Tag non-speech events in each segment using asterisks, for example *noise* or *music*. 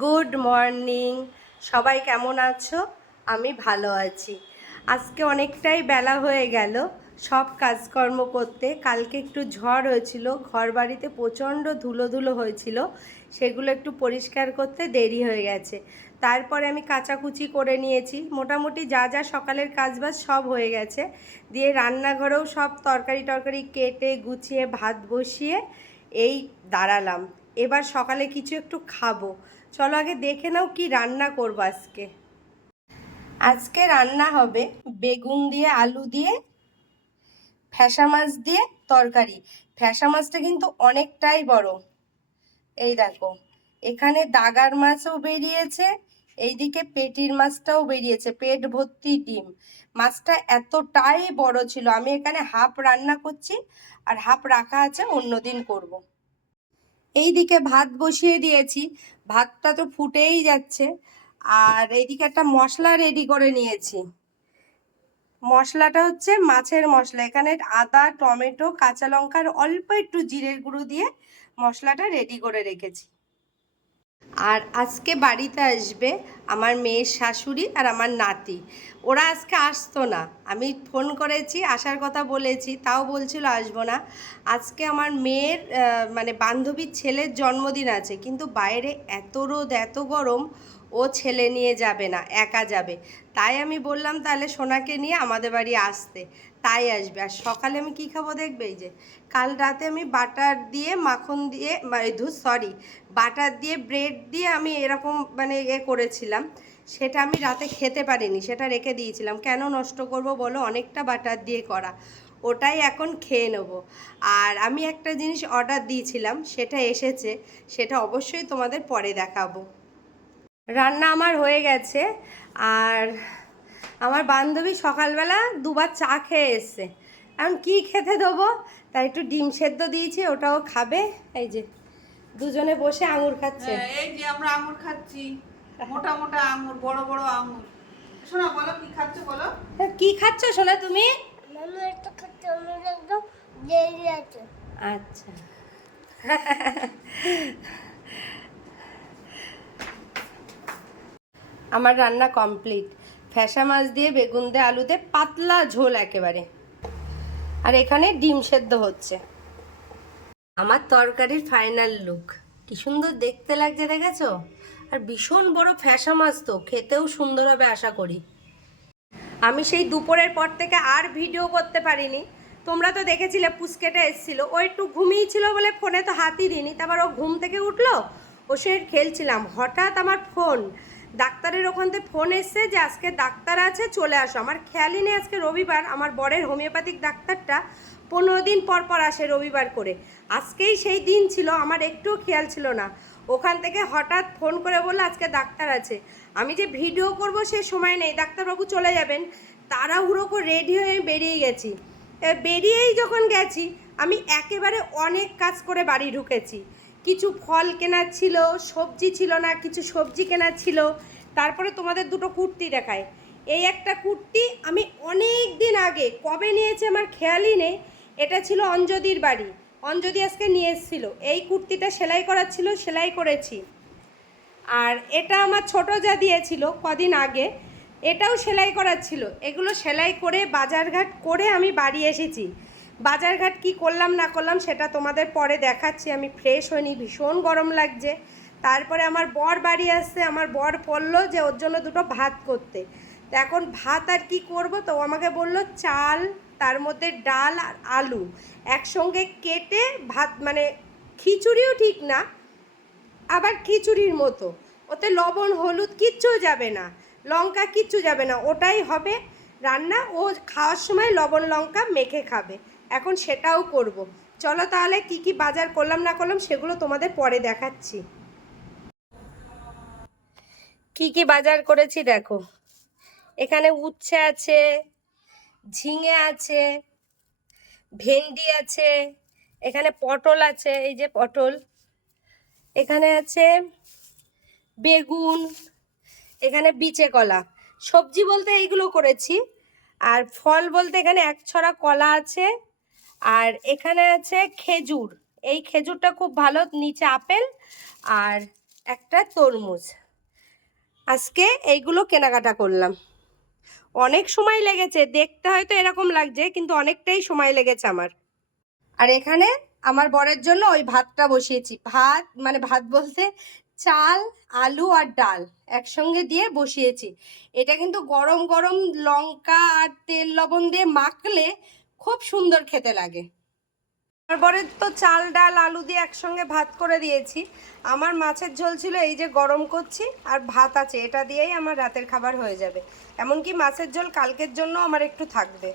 Good morning. সবাই কেমন আছো? আমি ভালো আছি। আজকে অনেকটাই বেলা হয়ে গেল, সব কাজকর্ম করতে। কালকে একটু ঝড় হয়েছিল ঘর বাড়িতে প্রচণ্ড ধুলো ধুলো হয়েছিল, সেগুলো একটু পরিষ্কার করতে দেরি হয়ে গেছে। তারপরে আমি কাচাকুচি করে নিয়েছি, মোটামুটি যা যা সকালের কাজবাজ সব হয়ে গেছে। দিয়ে রান্নাঘরেও সব তরকারি টরকারি কেটে, গুছিয়ে, ভাত বসিয়ে এই দাঁড়ালাম। এবার সকালে কিছু একটু খাব। চলো আগে দেখে নাও কি রান্না করব আজকে। আজকে রান্না হবে বেগুন দিয়ে, আলু দিয়ে, ফ্যাসা মাছ দিয়ে তরকারি। ফ্যাসা মাছটা কিন্তু অনেকটাই বড়। এই দেখো, এখানে দাগার মাছও বেরিয়েছে, এইদিকে পেটির মাছটাও বেরিয়েছে, পেট ভর্তি ডিম। মাছটা এতটাই বড় ছিল, আমি এখানে হাফ রান্না করছি, আর হাফ রাখা আছে, অন্যদিন করব। এইদিকে ভাত বসিয়ে দিয়েছি। ভাতটা তো ফুটেই যাচ্ছে। আর এইদিকে একটা মশলা রেডি করে নিয়েছি। মশলাটা হচ্ছে মাছের মশলা। এখানে আদা, টমেটো, কাঁচা লঙ্কার অল্প একটু জিরের গুঁড়ো দিয়ে মশলাটা রেডি করে রেখেছি। আর আজকে বাড়িতে আসবে আমার মেয়ের শাশুড়ি আর আমার নাতি। ওরা আজকে আসতো না। আমি ফোন করেছি, আসার কথা বলেছি, তাও বলছিল আসব না। আজকে আমার মেয়ের মানে বান্ধবীর ছেলের জন্মদিন আছে, কিন্তু বাইরে এত রোদ, এত গরম, ও ছেলে নিয়ে যাবে না, একা যাবে। তাই আমি বললাম, তাহলে সোনাকে নিয়ে আমাদের বাড়ি আসতে। তাই আসবে। আর সকালে আমি কি খাব দেখবে এই যে? কাল রাতে আমি বাটার দিয়ে, মাখন দিয়ে ধুর সরি বাটার দিয়ে, ব্রেড দিয়ে আমি এরকম মানে এ করেছিলাম। সেটা আমি রাতে খেতে পারিনি সেটা রেখে দিয়েছিলাম। কেন নষ্ট করব বলো? অনেকটা বাটার দিয়ে করা। ওটাই এখন খেয়ে নেব। আর আমি একটা জিনিস অর্ডার দিয়েছিলাম সেটা এসেছে সেটা অবশ্যই তোমাদের পরে দেখাবো। রান্না আমার হয়ে গেছে আর আমার বান্ধবী সকালবেলা দুবার চা খেয়ে এসছে। এখন কি খেতে দেবো? তাই একটু ডিম সেদ্ধ দিয়েছি ওটাও খাবে। এই যে দুজনে বসে আঙুর খাচ্ছে। হ্যাঁ, এই যে আমরা আঙুর খাচ্ছি। মোটা মোটা আঙ্গুর বড় বড় আঙ্গুর শোনা বলো কি খাচ্ছ বলো? কি খাচ্ছ শোনা তুমি? মামা একটা খাচ্ছে আমার একদম দেরি আছে। আচ্ছা। *laughs* আমার রান্না কমপ্লিট। ফ্যাসা মাছ দিয়ে বেগুন দিয়ে আলু দিয়ে পাতলা ঝোল একেবারে। আর এখানে ডিম সেদ্ধ হচ্ছে। আমার তরকারির ফাইনাল লুক কি সুন্দর দেখতে লাগছে দেখেছ? আর ভীষণ বড় ফ্যাসা মাছ তো, খেতেও সুন্দর হবে আশা করি। আমি সেই দুপুরের পর থেকে আর ভিডিও করতে পারিনি। তোমরা তো দেখেছিলে পুস্কেটে এসেছিল। ও একটু ঘুমিয়েছিল বলে ফোনে তো হাতই দিইনি। তারপর ও ঘুম থেকে উঠল, ও সে খেলছিলাম। হঠাৎ আমার ফোন, ডাক্তারের ওখান থেকে ফোন এসছে যে আজকে ডাক্তার আছে, চলে আসো। আমার খেয়ালই নেই আজকে রবিবার। আমার বরের হোমিওপ্যাথিক ডাক্তারটা পনেরো দিন পর পর আসে রবিবার করে। আজকেই সেই দিন ছিল, আমার একটুও খেয়াল ছিল না। ওখান থেকে হঠাৎ ফোন করে বলল, আজকে ডাক্তার আছে। আমি যে ভিডিও করব সে সময় নেই, ডাক্তারবাবু চলে যাবেন। তাড়াহুড়ো করে রেডি হয়ে বেরিয়ে গেছি। বেরিয়েই যখন গেছি, আমি একেবারে অনেক কাজ করে বাড়ি ঢুকেছি। কিছু ফল কেনার ছিল, সবজি ছিল না, কিছু সবজি কেনার ছিল। তারপরে তোমাদের দুটো কুর্তি দেখায় এই একটা কুর্তি আমি অনেক দিন আগে, কবে নিয়েছি আমার খেয়ালই নেই। এটা ছিল অঞ্জদির বাড়ি। অঞ্জদি আজকে নিয়ে এসেছিল। এই কুর্তিটা সেলাই করার ছিল, সেলাই করেছি। আর এটা আমার ছোট যা দিয়েছিল কদিন আগে, এটাও সেলাই করার ছিল। এগুলো সেলাই করে বাজারঘাট করে আমি বাড়ি এসেছি। বাজারঘাট কি করলাম না করলাম সেটা তোমাদের পরে দেখাচ্ছি। আমি ফ্রেশ হইনি, ভীষণ গরম লাগছে। তারপরে আমার বর বাড়ি আসছে, আমার বর বলল যে ওর জন্য দুটো ভাত করতে। তো এখন ভাত আর কি করব? তো আমাকে বলল, চাল তার মধ্যে ডাল আর আলু একসঙ্গে কেটে ভাত মানে খিচুড়িও ঠিক না, আবার খিচুড়ির মতো। ওতে লবণ, হলুদ কিচ্ছু যাবে না, লঙ্কা কিচ্ছু যাবে না, ওটাই হবে রান্না। ও খাওয়ার সময় লবণ, লঙ্কা মেখে খাবে। এখন সেটাও করব। চলো তাহলে কি কি বাজার করলাম, না করলাম, সেগুলো তোমাদের পরে দেখাচ্ছি। কি কি বাজার করেছি দেখো। এখানে উচ্ছে আছে ঝিঙে আছে, ভেন্ডি আছে, এখানে পটল আছে, এই যে পটল। এখানে আছে বেগুন, এখানে বিচে কলা। সবজি বলতে এইগুলো করেছি। আর ফল বলতে এখানে এক ছড়া কলা আছে। আর এখানে আছে খেজুর। এই খেজুরটা খুব ভালো, নিচে আপেল আর একটা তরমুজ। আজকে এইগুলো কেনাকাটা করলাম। অনেক সময় লেগেছে, দেখতে হয়তো এরকম লাগছে, কিন্তু অনেকটাই সময় লেগেছে আমার। আর এখানে আমার বরের জন্য ওই ভাতটা বসিয়েছি। ভাত মানে ভাত বলতে চাল, আলু আর ডাল একসঙ্গে দিয়ে বসিয়েছি। এটা কিন্তু গরম গরম লঙ্কা আর তেল লবণ দিয়ে মাখলে খুব সুন্দর খেতে লাগে। বরের তো চাল, ডাল, আলু দিয়ে একসঙ্গে ভাত করে দিয়েছি। আমার মাছের ঝোল ছিল এই যে গরম করছি আর ভাত আছে, এটা দিয়েই আমার রাতের খাবার হয়ে যাবে। এমনকি মাছের ঝোল কালকের জন্য আমার একটু থাকবে।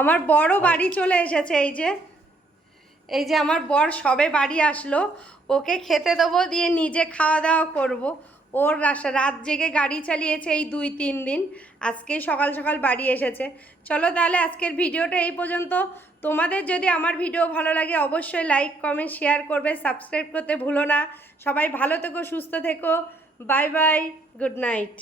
আমার বড় বাড়ি চলে এসেছে এই যে। এই যে আমার বর সবে বাড়ি আসলো, ওকে খেতে দেবো, দিয়ে নিজে খাওয়া দাওয়া করব। ওর রাত জেগে গাড়ি চালিয়েছে এই দুই, তিন দিন। আজকে সকাল সকাল বাড়ি এসেছে। চলো তাহলে আজকের ভিডিওটা এই পর্যন্ত। তোমাদের যদি আমার ভিডিও ভালো লাগে অবশ্যই লাইক কমেন্ট শেয়ার করবে। সাবস্ক্রাইব করতে ভুলো না। সবাই ভালো থেকো, সুস্থ থেকো। Bye bye good night